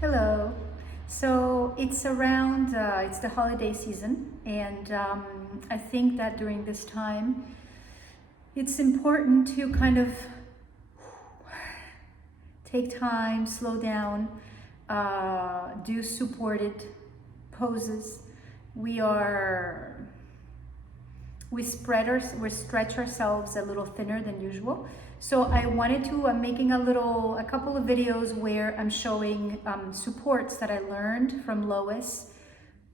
Hello. So it's around, it's the holiday season, and I think that during this time, it's important to kind of take time, slow down, do supported poses. We are we stretch ourselves a little thinner than usual. So I wanted to, I'm making a couple of videos where I'm showing supports that I learned from Lois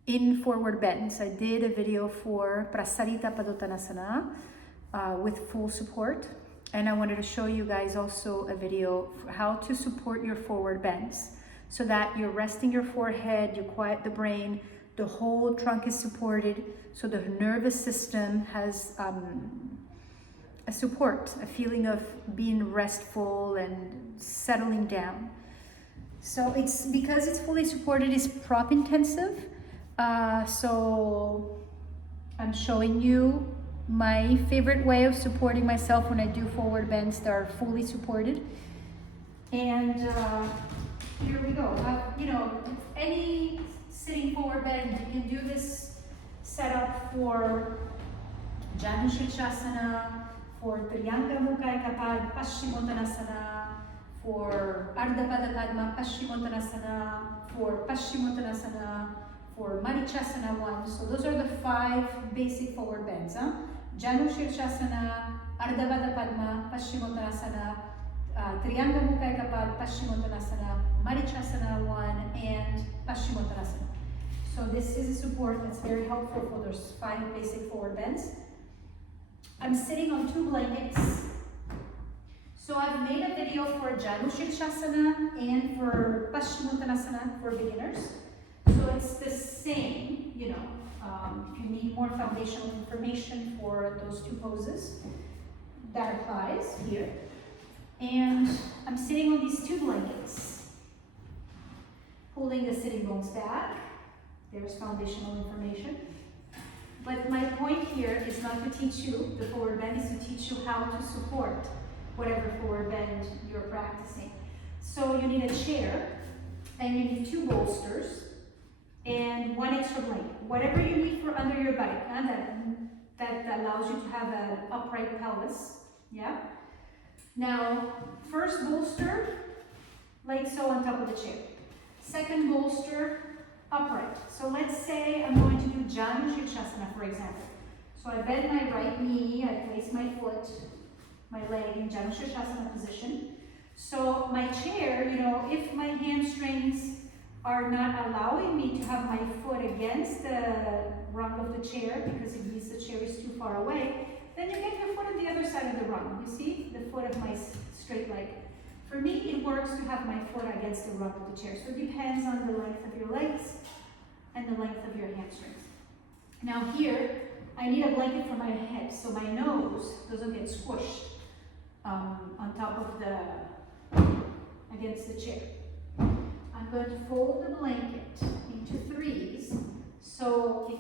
in forward bends. I did a video for Prasarita Padottanasana with full support. And I wanted to show you guys also a video for how to support your forward bends so that you're resting your forehead, you quiet the brain, the whole trunk is supported, so the nervous system has a support, a feeling of being restful and settling down. So it's because it's fully supported, it's prop intensive. So I'm showing you my favorite way of supporting myself when I do forward bends that are fully supported. And here we go. Any sitting forward bend, you can do this setup for Janu Shirshasana, for Trianga Mukha Kapad Paschimottanasana, for Ardha Pada Padma Paschimottanasana, for Paschimottanasana, for Marichasana 1. So those are the 5 basic forward bends. Janu Shirshasana, Ardha Pada Padma Paschimottanasana, Trianga Mukha Kapad Paschimottanasana, Marichasana 1, and Paschimottanasana. So this is a support that's very helpful for those 5 basic forward bends. I'm sitting on 2 blankets. So I've made a video for Janu Shirshasana and for Paschimottanasana for beginners. So it's the same, if you need more foundational information for those 2 poses, that applies here. And I'm sitting on these 2 blankets, pulling the sitting bones back. There's foundational information. But my point here is not to teach you the forward bend, is to teach you how to support whatever forward bend you're practicing. So you need a chair, and you need 2 bolsters, and 1 extra blanket. Whatever you need for under your body, and that allows you to have an upright pelvis. Yeah? Now, first bolster, like so on top of the chair. Second bolster, upright. So let's say I'm going to do Janu Shirshasana, for example. So I bend my right knee, I place my foot, my leg in Janu Shirshasana position. So my chair, if my hamstrings are not allowing me to have my foot against the rung of the chair because it means the chair is too far away, then you get your foot on the other side of the rung. You see? The foot of my straight leg. For me, it works to have my foot against the rung of the chair. So it depends on the length of your legs and the length of your hamstrings. Now here, I need a blanket for my head so my nose doesn't get squished on top of against the chair. I'm going to fold the blanket into 3s so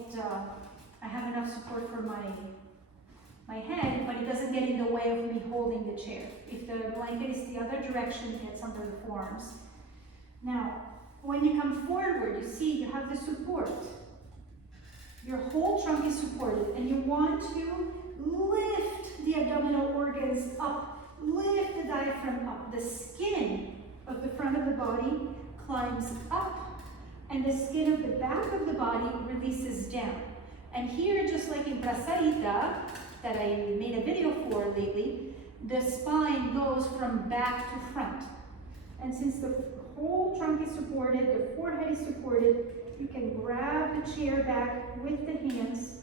I have enough support for my head, but it doesn't get in the way of me holding the chair. If the blanket is the other direction, it gets under the forearms. Now, when you come forward, you see you have the support. Your whole trunk is supported, and you want to lift the abdominal organs up, lift the diaphragm up. The skin of the front of the body climbs up, and the skin of the back of the body releases down. And here, just like in Prasarita, that I made a video for lately, the spine goes from back to front. And since the whole trunk is supported, the forehead is supported, you can grab the chair back with the hands.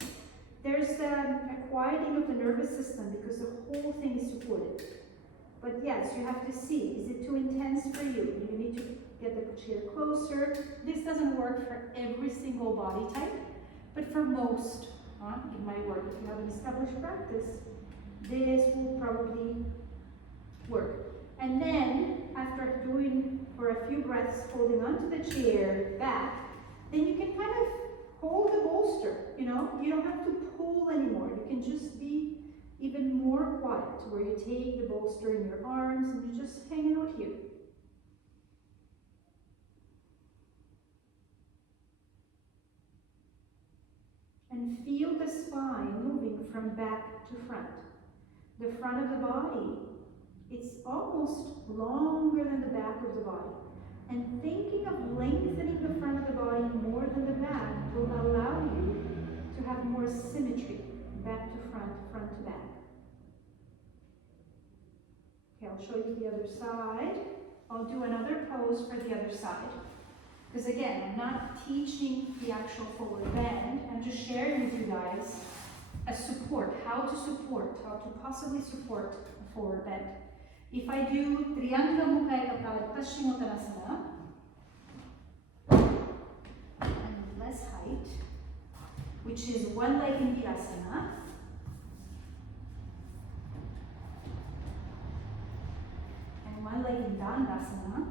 There's a quieting of the nervous system because the whole thing is supported. But yes, you have to see, is it too intense for you? You need to get the chair closer. This doesn't work for every single body type, but for most, it might work. If you have an established practice, this will probably work. And then, after doing for a few breaths, holding onto the chair back, then you can kind of hold the bolster, you don't have to pull anymore. You can just be even more quiet, where you take the bolster in your arms and you just hang out here. and feel the spine moving from back to front. The front of the body, it's almost longer than the back of the body. And thinking of lengthening the front of the body more than the back will allow you to have more symmetry, back to front, front to back. Okay, I'll show you the other side. I'll do another pose for the other side. Because again, I'm not teaching the actual forward bend, I'm just sharing with you guys a support, how to possibly support a forward bend. If I do Triangula Mukha Ekapad Paschimottanasana, and less height, which is one leg in Virasana, and one leg in Dandasana.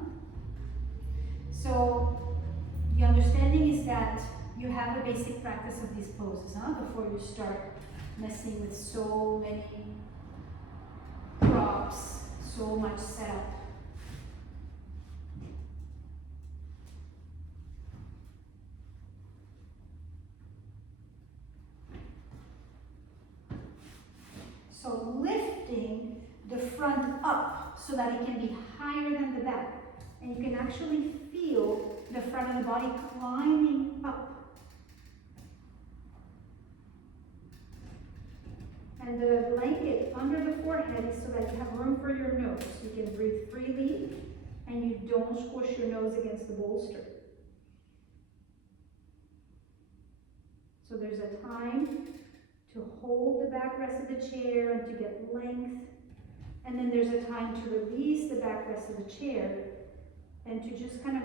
So the understanding is that you have a basic practice of these poses before you start messing with so many props, so much setup. So lifting the front up so that it can be higher than the back. And you can actually feel the front of the body climbing up. And the blanket under the forehead is so that you have room for your nose. You can breathe freely and you don't squish your nose against the bolster. So there's a time to hold the backrest of the chair and to get length. And then there's a time to release the backrest of the chair and to just kind of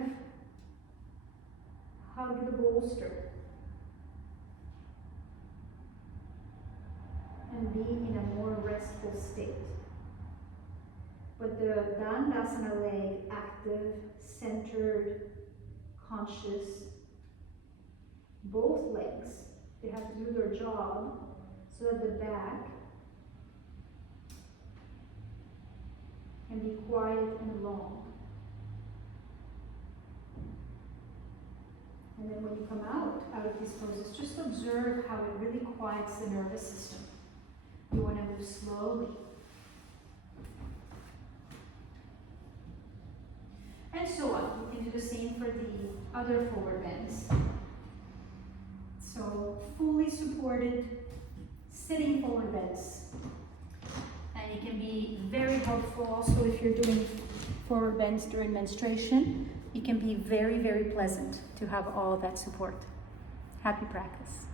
hug the bolster and be in a more restful state. But the Dandasana leg, active, centered, conscious, both legs, they have to do their job so that the back can be quiet and long. And then when you come out of these poses, just observe how it really quiets the nervous system. You want to move slowly. And so on. You can do the same for the other forward bends. So fully supported sitting forward bends. And it can be very helpful also if you're doing forward bends during menstruation. It can be very, very pleasant to have all that support. Happy practice.